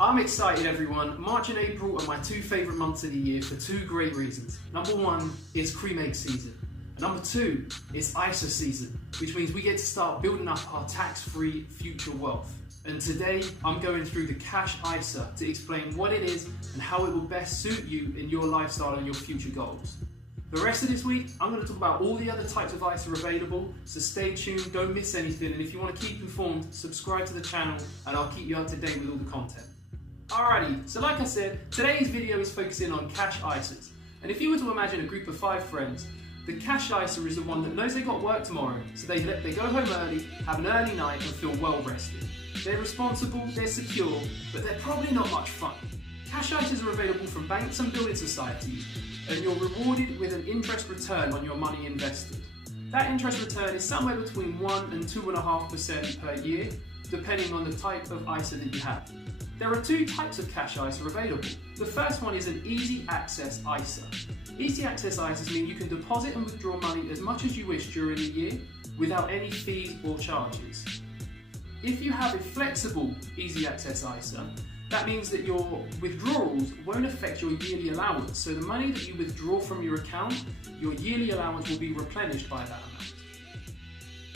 I'm excited, everyone. March and April are my two favourite months of the year for two great reasons. Number one is cream egg season. And number two is ISA season, which means we get to start building up our tax-free future wealth. And today, I'm going through the Cash ISA to explain what it is and how it will best suit you in your lifestyle and your future goals. The rest of this week, I'm going to talk about all the other types of ISA available, so stay tuned, don't miss anything, and if you want to keep informed, subscribe to the channel and I'll keep you up to date with all the content. Alrighty, so like I said, today's video is focusing on Cash ISAs. And if you were to imagine a group of 5 friends, the Cash ISA is the one that knows they got work tomorrow, so they go home early, have an early night and feel well rested. They're responsible, they're secure, but they're probably not much fun. Cash ISAs are available from banks and building societies, and you're rewarded with an interest return on your money invested. That interest return is somewhere between 1 and 2.5% per year, depending on the type of ISA that you have. There are 2 types of Cash ISA available. The first one is an easy access ISA. Easy access ISAs mean you can deposit and withdraw money as much as you wish during the year without any fees or charges. If you have a flexible easy access ISA, that means that your withdrawals won't affect your yearly allowance. So the money that you withdraw from your account, your yearly allowance will be replenished by that amount.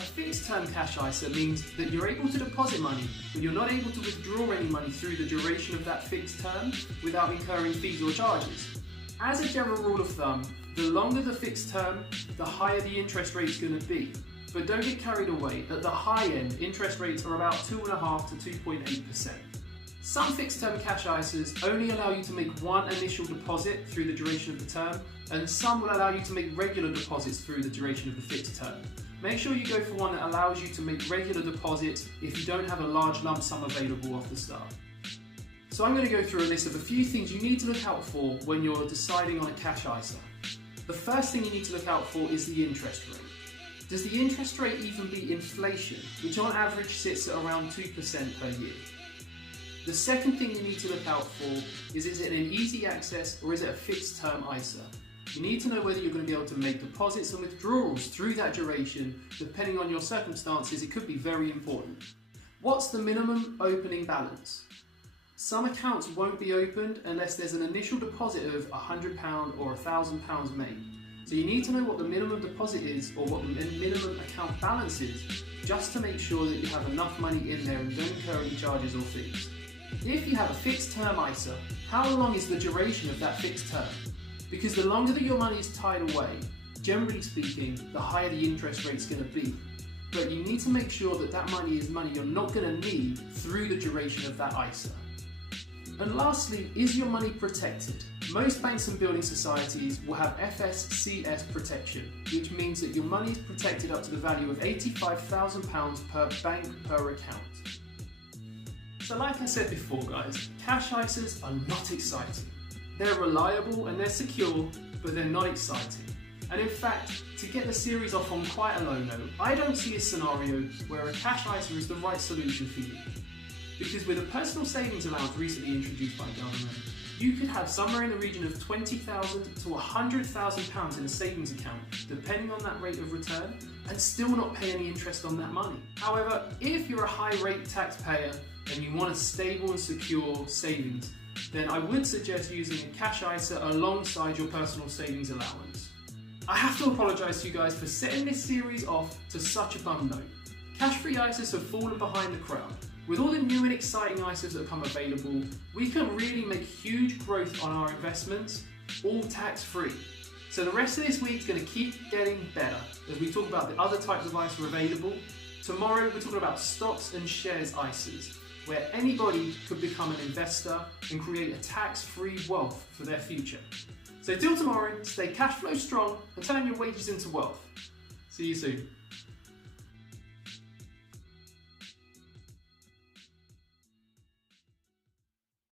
A fixed term Cash ISA means that you're able to deposit money, but you're not able to withdraw any money through the duration of that fixed term without incurring fees or charges. As a general rule of thumb, the longer the fixed term, the higher the interest rate is going to be. But don't get carried away. At the high end, interest rates are about 2.5 to 2.8%. Some fixed term Cash ISAs only allow you to make one initial deposit through the duration of the term, and some will allow you to make regular deposits through the duration of the fixed term. Make sure you go for one that allows you to make regular deposits if you don't have a large lump sum available off the start. So I'm going to go through a list of a few things you need to look out for when you're deciding on a Cash ISA. The first thing you need to look out for is the interest rate. Does the interest rate even beat inflation, which on average sits at around 2% per year? The second thing you need to look out for is it an easy access or is it a fixed term ISA? You need to know whether you're going to be able to make deposits and withdrawals through that duration. Depending on your circumstances, it could be very important. What's the minimum opening balance? Some accounts won't be opened unless there's an initial deposit of £100 or £1,000 made. So you need to know what the minimum deposit is or what the minimum account balance is, just to make sure that you have enough money in there and don't incur any charges or fees. If you have a fixed term ISA, how long is the duration of that fixed term? Because the longer that your money is tied away, generally speaking, the higher the interest rate is going to be. But you need to make sure that that money is money you're not going to need through the duration of that ISA. And lastly, is your money protected? Most banks and building societies will have FSCS protection, which means that your money is protected up to the value of £85,000 per bank per account. So like I said before guys, Cash ISAs are not exciting. They're reliable and they're secure, but they're not exciting. And in fact, to get the series off on quite a low note, I don't see a scenario where a Cash ISA is the right solution for you. Because with a personal savings allowance recently introduced by government, you could have somewhere in the region of £20,000 to £100,000 in a savings account, depending on that rate of return, and still not pay any interest on that money. However, if you're a high rate taxpayer and you want a stable and secure savings, then I would suggest using a Cash ISA alongside your personal savings allowance. I have to apologise to you guys for setting this series off to such a bum note. Cash-free ISAs have fallen behind the crowd. With all the new and exciting ISAs that have come available, we can really make huge growth on our investments, all tax-free. So the rest of this week is going to keep getting better as we talk about the other types of ISA available. Tomorrow we're talking about stocks and shares ISAs, where anybody could become an investor and create a tax-free wealth for their future. So till tomorrow, stay cash flow strong and turn your wages into wealth. See you soon.